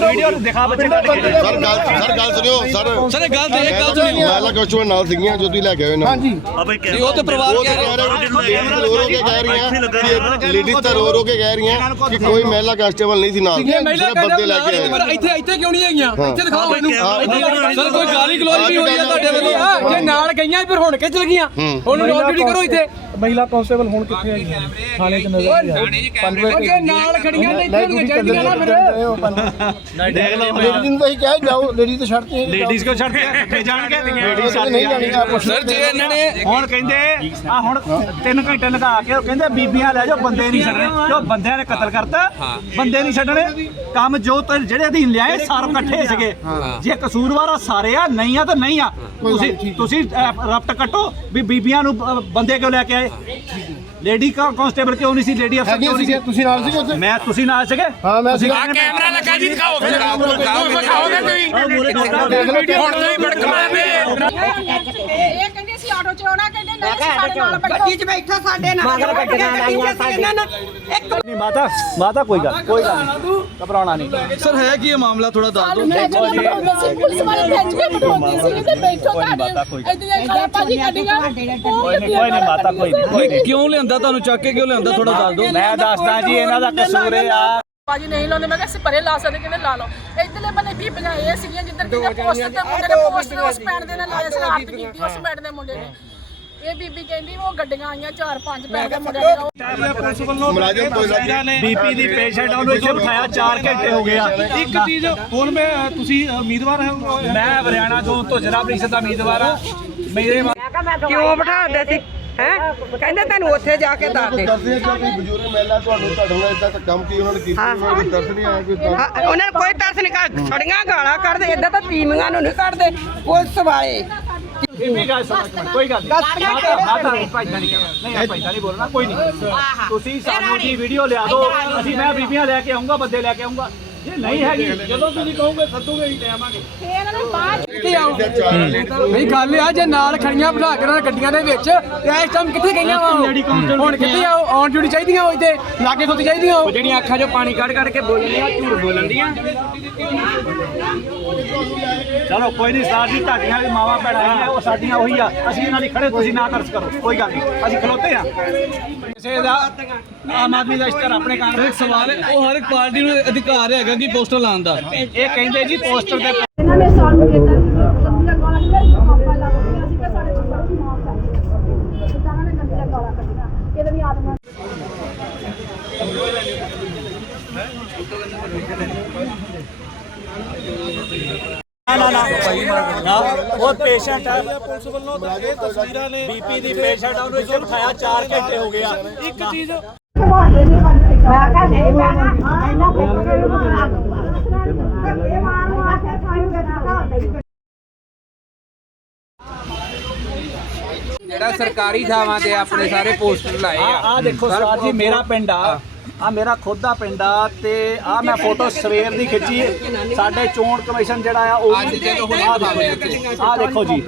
Video ਦਿਖਾ ਬੱਚੇ ਤੁਹਾਡੇ ਸਰ ਗੱਲ ਸਰ ਗੱਲ ਸੁਣਿਓ ਸਰ। ਸਰ ਇਹ ਗੱਲ ਤੇ ਇਹ ਗੱਲ ਸੁਣਿਓ। ਮਹਿਲਾ ਕੋਚੂਆਂ ਨਾਲ ਸੀਗੀਆਂ ਜੋ ਤੁਸੀਂ ਲੈ ਕੇ ਆਏ ਨਾ। ਹਾਂਜੀ। ਜੀ ਉਹ ਤੇ ਪਰਿਵਾਰ ਕਹਿ ਰਿਹਾ। ਰੋ ਰੋ ਕੇ ਕਹਿ ਰਹੀਆਂ। ਕਿ ਲੇਡੀਜ਼ ਤਾਂ ਰੋ ਰੋ ਕੇ ਕਹਿ ਰਹੀਆਂ ਕਿ ਕੋਈ ਮਹਿਲਾ ਕਾਂਸਟੇਬਲ ਨਹੀਂ ਸੀ ਨਾਲ। ਸਿਰਫ ਬੰਦੇ ਲੈ ਕੇ ਆਏ। ਇੱਥੇ ਇੱਥੇ ਕਿਉਂ ਨਹੀਂ ਹੈਗੀਆਂ? ਇੱਥੇ ਦਿਖਾਓ ਮੈਨੂੰ। ਹਾਂ। ਸਰ ਕੋਈ ਗਾਲੀ ਗਲੋਚ ਵੀ ਹੋਈ ਆ ਤੁਹਾਡੇ ਵੱਲੋਂ? ਜੇ ਨਾਲ ਗਈਆਂ ਫਿਰ ਹੁਣ ਕਿ ਚਲ ਗਈਆਂ ਹੁਣ ਨੋਟ ਕਰੋ ਇੱਥੇ। ਮਹਿਲਾ ਕਾਂਸਟੇਬਲ ਹੁਣ ਕਿੱਥੇ ਹੈਗੀ ਥਾਣੇ 'ਚ ਨਜ਼ਰ ਨਹੀਂ ਆ ਅੱਗੇ ਨਾਲ ਖੜੀਆਂ ਨੇ ਇੱਥੇ ਹੋਣੀਆਂ ਚਾਹੀਦੀਆਂ ਨਾ ਫਿਰ। ਦੇਖ ਲਓ ਲੇਡੀ ਨੂੰ ਤਾਂ ਹੀ ਕਿਹਾ ਜਾਓ ਲੇਡੀ ਤਾਂ ਛੱਡਦੇ ਲੇਡੀਜ਼ ਕੋ ਛੱਡ ਕੇ ਕਿੱਥੇ ਜਾਣਗੇ ਲੇਡੀਜ਼ ਨਹੀਂ ਜਾਣੀ ਆਪਸ ਸਰ ਜੇ ਇਹਨਾਂ ਨੇ ਹੁਣ ਕਹਿੰਦੇ ਆ ਹੁਣ 3 ਘੰਟੇ ਲਗਾ ਕੇ ਉਹ ਕਹਿੰਦੇ ਬੀਬੀਆਂ ਲੈ ਜਾਓ ਬੰਦੇ ਨਹੀਂ ਛੱਡਣੇ। ਜੋ ਬੰਦਿਆਂ ਨੇ ਕਤਲ ਕਰਤਾ ਬੰਦੇ ਨਹੀਂ ਛੱਡਣੇ। ਕੰਮ ਜੋ ਤੇ ਜਿਹੜੇ ਅਧੀਨ ਲਿਆਏ ਸਾਰੇ ਇਕੱਠੇ ਸੀਗੇ। ਜੇ ਕਸੂਰਵਾਰ ਆ ਸਾਰੇ ਆ ਨਹੀਂ ਆ ਤਾਂ ਨਹੀਂ ਆ। ਤੁਸੀਂ ਤੁਸੀਂ ਅਹ, ਰਫਟ ਕੱਟੋ ਵੀ ਬੀਬੀਆਂ ਨੂੰ ਅਹ, ਬੰਦੇ ਕਿਉਂ ਲੈ ਕੇ ਆਏ? ਲੇਡੀ ਕਾਂਸਟੇਬਲ ਕਿਉਂ ਨਹੀਂ ਸੀ? ਲੇਡੀ ਅਫਸਰ ਕਿਉਂ ਨਹੀਂ ਸੀ? ਤੁਸੀਂ ਨਾਲ ਸੀਗੇ ਉੱਥੇ? ਮੈਂ ਤੁਸੀਂ ਨਾਲ ਸੀਗੇ? ਹਾਂ ਮੈਂ ਸੀਗਾ। ਕੈਮਰਾ ਲੱਗਾ ਜੀ ਦਿਖਾਓ ਫਿਰ। ਦਿਖਾਓਗੇ ਤੁਸੀਂ? ਹੁਣ ਤੁਸੀਂ ਭੜਕ ਮਾਰਦੇ। ਇਹ ਕਹਿੰਦੇ ਸੀ ਆਟੋ ਚ ਆਉਣਾ ਨਹੀਂ ਅਸੀਂ ਸਾਡੇ ਨਾਲ ਗੱਡੀ 'ਚ ਬੈਠਾ ਸਾਡੇ ਨਾਲ ਮਗਰ ਗੱਡੀਆਂ ਆਈਆਂ ਸਾਡੇ ਇੱਕ ਨਹੀਂ ਮਾਤਾ ਮਾਤਾ ਕੋਈ ਗੱਲ ਕੋਈ ਗੱਲ ਨਹੀਂ। ਘਬਰਾਉਣਾ ਨਹੀਂ। ਸਰ ਹੈ ਕੀ ਇਹ ਮਾਮਲਾ? ਥੋੜਾ ਦੱਸ ਦਿਓ। ਮੈਂ ਬਿਠਾਉਂਦੇ ਸੀ ਪੁਲਿਸ ਵਾਲੇ ਭੇਜ ਕੇ ਬਿਠਾਉਂਦੇ ਸੀ ਤੇ ਬੈਠੋ ਤੁਹਾਡੇ ਇਦਾਂ ਖਾਣਾ ਭਾਜੀ ਗੱਡੀਆਂ। ਕੋਈ ਨਹੀਂ ਕੋਈ ਨਹੀਂ ਮਾਤਾ ਕੋਈ ਨਹੀਂ। ਕਿਉਂ ਲਿਆਂਦਾ ਤੁਹਾਨੂੰ? ਚੱਕ ਕੇ ਕਿਉਂ ਲਿਆਂਦਾ? ਥੋੜਾ ਦੱਸ ਦਿਓ। ਮੈਂ ਦੱਸਦਾ ਜੀ ਇਹਨਾਂ ਦਾ ਕਸੂਰ ਇਹ ਆ। ਭਾਜੀ ਨਹੀਂ ਲਾਉਂਦੇ ਮੈਂ ਕਿਹਾ ਅਸੀਂ ਪਰੇ ਲਾ ਸਕਦੇ ਕਹਿੰਦੇ ਲਾ ਲਓ? ਇਧਰਲੇ ਬੰਨੇ ਵੀ ਇਹ ਸੀਗੀਆਂ ਜਿੱਧਰ ਕਿ ਪੋਸਟਰ ਤੇ ਮੁੰਡੇ ਨੇ ਪੋਸਟਰ ਉਸ ਪੈਣ ਦੇ ਨਾਲ ਲਾਇਆ ਸ਼ਰਾਰਤ ਕੀਤੀ ਉਸ ਪੈਣ ਦੇ ਮੁੰਡੇ ਨੇ। ਇਹ ਬੀਬੀ ਕਹਿੰਦੀ ਉਹ ਗੱਡੀਆਂ ਆਈਆਂ ਚਾਰ ਪੰਜ ਪੈਣ ਦੇ ਮੁੰਡੇ ਵੱਲੋਂ ਮੁਲਾਜ਼ਮ ਕੋਈ ਗੱਲ ਨਹੀਂ। ਬੀਪੀ ਦੀ ਪੇਸ਼ੈਂਟ ਉਹਨੂੰ ਇੱਥੇ ਬਿਠਾਇਆ 4 ਘੰਟੇ ਹੋ ਗਏ ਆ। ਇੱਕ ਚੀਜ਼ ਹੁਣ ਮੈਂ ਤੁਸੀਂ ਉਮੀਦਵਾਰ ਹੋ? ਮੈਂ ਹਰਿਆਣਾ ਤੋਂ ਤੋਂ ਜ਼ਿਲ੍ਹਾ ਪ੍ਰੀਸ਼ਦ ਦਾ ਉਮੀਦਵਾਰ ਆ। ਮੇਰੇ ਕਿਉਂ ਬਿਠਾਉਂਦੇ ਸੀ? ਹੈ? ਕਹਿੰਦੇ ਤੈਨੂੰ ਉੱਥੇ ਜਾ ਕੇ ਦੱਸ ਦੇ ਆ ਬਜ਼ੁਰਗ ਮਹਿਲਾ ਤੁਹਾਨੂੰ ਤੁਹਾਡੇ ਇਦਾਂ ਦਾ ਕੰਮ ਕੀ ਉਹਨਾਂ ਨੇ ਕੀਤਾ ਉਹਨਾਂ ਨੂੰ ਦਰਦ ਨਹੀਂ ਆਇਆ ਕੋਈ ਉਹਨਾਂ ਨੂੰ ਕੋਈ ਤਰਸ ਨਹੀਂ ਕਰ ਛੜੀਆਂ ਗਾਲਾਂ ਕੱਢਦੇ ਏਦਾਂ ਤਾਂ ਤੀਵੀਆਂ ਨੂੰ ਨਹੀਂ ਕੱਢਦੇ। ਪੁਲਿਸ ਵਾਲੇ। ਇਹ ਵੀ ਗੱਲ ਸਮਝ ਕੋਈ ਗੱਲ ਨਹੀਂ। ਮਾਤਾ ਮਾਤਾ ਭਾਈਦਾ ਨਹੀਂ ਕਹਿਣਾ ਨਹੀਂ ਭਾਈਦਾ ਨਹੀਂ ਬੋਲਣਾ ਕੋਈ ਨਹੀਂ। ਤੁਸੀਂ ਸਾਨੂੰ ਦੀ ਵੀਡੀਓ ਲਿਆ ਦਿਓ। ਅਸੀਂ ਮੈਂ ਬੀਬੀਆਂ ਲੈ ਕੇ ਆਉਂਗਾ ਬੰਦੇ ਲੈ ਕੇ ਆਉਂਗਾ ਜੇ ਨਹੀਂ ਹੈਗੀ। ਜਦੋਂ ਤੁਸੀਂ ਕਹੋਗੇ ਸੱਦੂਗੇ ਹੀ ਲੈ ਆਵਾਂਗੇ। ਫੇਰ ਇਹਨਾਂ ਨੇ ਬਾਅਦ ਚ ਕਿੱਥੇ ਆਓ ਨਹੀਂ ਗੱਲ ਆ ਜੇ ਨਾਲ ਖੜੀਆਂ ਬਿਠਾ ਕੇ ਗੱਡੀਆਂ ਦੇ ਵਿੱਚ ਤੇ ਇਸ ਟਾਈਮ ਕਿੱਥੇ ਗਈਆਂ ਵਾ ਉਹ? ਹੁਣ ਕਿੱਥੇ ਆਓ ਔਨ ਡਿਊਟੀ ਚਾਹੀਦੀਆਂ ਉਹ ਇੱਥੇ? ਲਾਗੇ ਖੁੱਦ ਚਾਹੀਦੀਆਂ ਉਹ? ਜਿਹੜੀਆਂ ਅੱਖਾਂ 'ਚੋਂ ਪਾਣੀ ਕੱਢ ਕੱਢ ਕੇ ਬੋਲਦੀਆਂ ਝੂਠ ਬੋਲਣ ਦੀਆਂ। ਚਲੋ ਕੋਈ ਨਹੀਂ ਸਾਰ ਜੀ ਤੁਹਾਡੀਆਂ ਵੀ ਮਾਵਾ ਭੈਣਾਂ ਨੇ ਉਹ ਸਾਡੀਆਂ ਉਹੀ ਆ। ਅਸੀਂ ਇਹਨਾਂ ਲਈ ਖੜੇ ਤੁਸੀਂ ਨਾ ਤਰਸ ਕਰੋ ਕੋਈ ਗੱਲ ਨਹੀਂ। ਅਸੀਂ ਖਲੋਤੇ ਆ। ਕਿਸੇ ਦਾ ਆਮ ਆਦਮੀ ਦਾ ਇਸ਼ਤਿਹਾਰ ਆਪਣੇ ਇੱਕ ਕਾਂਗਰਸ ਸਵਾਲ ਹੈ ਉਹ ਹਰ ਇੱਕ ਪਾਰਟੀ ਨੂੰ ਅਧਿਕਾਰ ਹੈਗਾ ਕਿ ਪੋਸਟਰ ਲਾਉਣ ਦਾ। ਇਹ ਕਹਿੰਦੇ ਜੀ ਪੋਸਟਰ ਤੇ ਇਹਨਾਂ ਨੇ ਸਾਨੂੰ ਦਿੱਤਾ ਗੰਦੀਆਂ ਗਾਲਾਂ ਕੱਢੀਆਂ ਪਾਪਾ ਲਾ ਕੇ ਅਸੀਂ ਕਿ ਸਾਡੇ ਚੁੱਪਰ ਦੀ ਮਾਂ ਚਾਹੀਦੀ ਜਿੱਦਾਂ ਉਹਨਾਂ ਨੇ ਗੰਦੀਆਂ ਗਾਲਾਂ ਕੱਢੀਆਂ ਇਹਦੇ ਵੀ ਆਦਮਾਂ ਨਾ। ਨਾ ਨਾ ਉਹ ਪੇਸ਼ੈਂਟ ਹੈ ਪੁਲਿਸ ਵੱਲੋਂ ਤਾਂ ਇਹ ਤਸਵੀਰਾਂ ਨੇ ਬੀਪੀ ਦੀ ਪੇਸ਼ੈਂਟ ਆ ਉਹਨੂੰ ਇੱਥੇ ਬਿਠਾਇਆ 4 ਘੰਟੇ ਹੋ ਗਏ ਆ। ਇੱਕ ਚੀਜ਼ ਮੈਂ ਕਹਾਂ ਨਹੀਂ ਮੈਂ ਇਹਨਾਂ ਪੇਪਰ ਨੂੰ ਬਣਾ ਦੂੰਗਾ ਇਹ ਮਾਰ ਮਾਰ ਕੇ ਖਾਇਓ ਗੱਡਾ ਜਿਹੜਾ ਸਰਕਾਰੀ ਥਾਵਾਂ ਤੇ ਆਪਣੇ ਸਾਰੇ ਪੋਸਟਰ ਲਾਏ ਆ। ਆ ਦੇਖੋ ਸਰਦਾਰ ਜੀ ਮੇਰਾ ਪਿੰਡ ਆ। ਆ ਮੇਰਾ ਖੁਦ ਦਾ ਪਿੰਡ ਆ ਤੇ ਆ ਮੈਂ ਫੋਟੋ ਸਵੇਰ ਦੀ ਖਿੱਚੀ ਸਾਡੇ ਚੋਣ ਕਮਿਸ਼ਨ ਜਿਹੜਾ ਆ ਉਹ ਆ ਦੇਖੋ ਜੀ।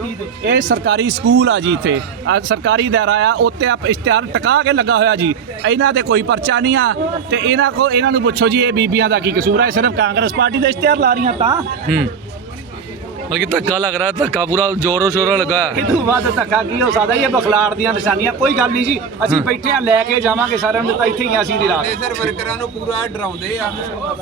ਇਹ ਸਰਕਾਰੀ ਸਕੂਲ ਆ ਜੀ ਇੱਥੇ। ਆ ਸਰਕਾਰੀ ਦਾਇਰਾ ਆ ਉੱਤੇ ਆ ਇਸ਼ਤਿਹਾਰ ਟਕਾ ਕੇ ਲੱਗਾ ਹੋਇਆ ਜੀ। ਇਹਨਾਂ ਦੇ ਕੋਈ ਪਰਚਾ ਨਹੀਂ ਆ ਤੇ ਇਹਨਾਂ ਕੋ ਇਹਨਾਂ ਨੂੰ ਪੁੱਛੋ ਜੀ ਇਹ ਬੀਬੀਆਂ ਦਾ ਕੀ ਕਸੂਰ ਆ? ਇਹ ਸਿਰਫ ਕਾਂਗਰਸ ਪਾਰਟੀ ਦਾ ਇਸ਼ਤਿਹਾਰ ਲਾ ਰਹੀਆਂ ਤਾਂ। ਬਲਕਿ ਧੱਕਾ ਲੱਗ ਰਿਹਾ ਧੱਕਾ ਪੂਰਾ ਜ਼ੋਰੋ ਸ਼ੋਰੋ ਲੱਗਾ ਹੈ ਇਦੋਂ ਬਾਅਦ ਧੱਕਾ ਕੀ ਹੋ ਸਕਦਾ? ਇਹ ਬਖਲਾੜ ਦੀਆਂ ਨਿਸ਼ਾਨੀਆਂ ਕੋਈ ਗੱਲ ਨਹੀਂ ਜੀ। ਅਸੀਂ ਬੈਠੇ ਆ ਲੈ ਕੇ ਜਾਵਾਂਗੇ ਸਾਰਿਆਂ ਨੂੰ ਤਾਂ ਇੱਥੇ ਹੀ ਆ ਅਸੀਂ ਦੀ ਰਾਤ। ਸਰ ਵਰਕਰਾਂ ਨੂੰ ਪੂਰਾ ਡਰਾਉਂਦੇ ਆ।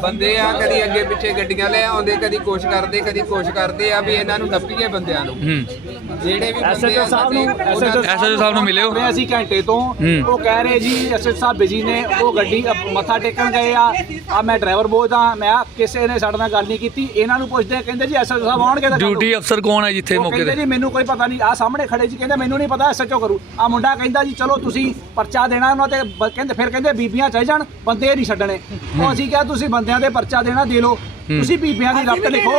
ਬੰਦੇ ਆ ਕਦੀ ਅੱਗੇ ਪਿੱਛੇ ਗੱਡੀਆਂ ਲੈ ਆਉਂਦੇ ਕਦੀ ਕੋਸ਼ ਕਰਦੇ ਕਦੀ ਕੋਸ਼ ਕਰਦੇ ਆ ਵੀ ਇਹਨਾਂ ਨੂੰ ਨੱਪੀਏ ਬੰਦਿਆਂ ਨੂੰ। ਜਿਹੜੇ ਵੀ ਬੰਦੇ ਐਸਐਚਓ ਆ ਸਾਹਿਬ ਨੂੰ ਐਸਐਚਓ ਸਾਹਿਬ ਨੂੰ ਮਿਲਿਓ? ਅਸੀਂ ਘੰਟੇ ਤੋਂ ਉਹ ਕਹਿ ਰਹੇ ਜੀ ਐਸਐਚਓ ਸਾਹਿਬ ਬਿਜ਼ੀ ਨੇ ਉਹ ਗੱਡੀ ਮੱਥਾ ਟੇਕਣ ਗਏ ਆ। ਆ ਮੈਂ ਡਰਾਈਵਰ ਬੋਲਦਾ ਮੈਂ ਕਿਸੇ ਨੇ ਸਾਡੇ ਨਾਲ ਗੱਲ ਨਹੀਂ ਕੀਤੀ। ਇਹਨਾਂ ਨੂੰ ਪੁੱਛਦੇ ਕਹਿੰਦੇ ਜੀ ਐਸਐਚਓ ਸਾਹਿਬ ਆਉਣਗੇ ਤਾਂ ਡਿਊਟੀ ਅਫਸਰ ਕੌਣ ਹੈ ਜਿੱਥੇ ਮੌਕੇ ਤੇ? ਜੀ ਮੈਨੂੰ ਕੋਈ ਪਤਾ ਨਹੀਂ ਆ ਸਾਹਮਣੇ ਖੜੇ ਜੀ ਕਹਿੰਦੇ ਮੈਨੂੰ ਨਹੀਂ ਪਤਾ ਐਸਐਚਓ ਕਰੂ। ਆ ਮੁੰਡਾ ਕਹਿੰਦਾ ਜੀ ਚਲੋ ਤੁਸੀਂ ਪਰਚਾ ਦੇਣਾ ਉਹਨਾਂ ਤੇ ਬ- ਕਹਿੰਦੇ ਫਿਰ ਕਹਿੰਦੇ ਬੀਬੀਆਂ ਚਾਹ ਜਾਣ ਬੰਦੇ ਨਹੀਂ ਛੱਡਣੇ। ਉਹ ਅਸੀਂ ਕਿਹਾ ਤੁਸੀਂ ਬੰਦਿਆਂ ਦੇ ਪਰਚਾ ਦੇਣਾ ਦੇ ਲਓ। ਤੁਸੀਂ ਬੀਬੀਆਂ ਦੀ ਰਫਟ ਲਿਖੋ।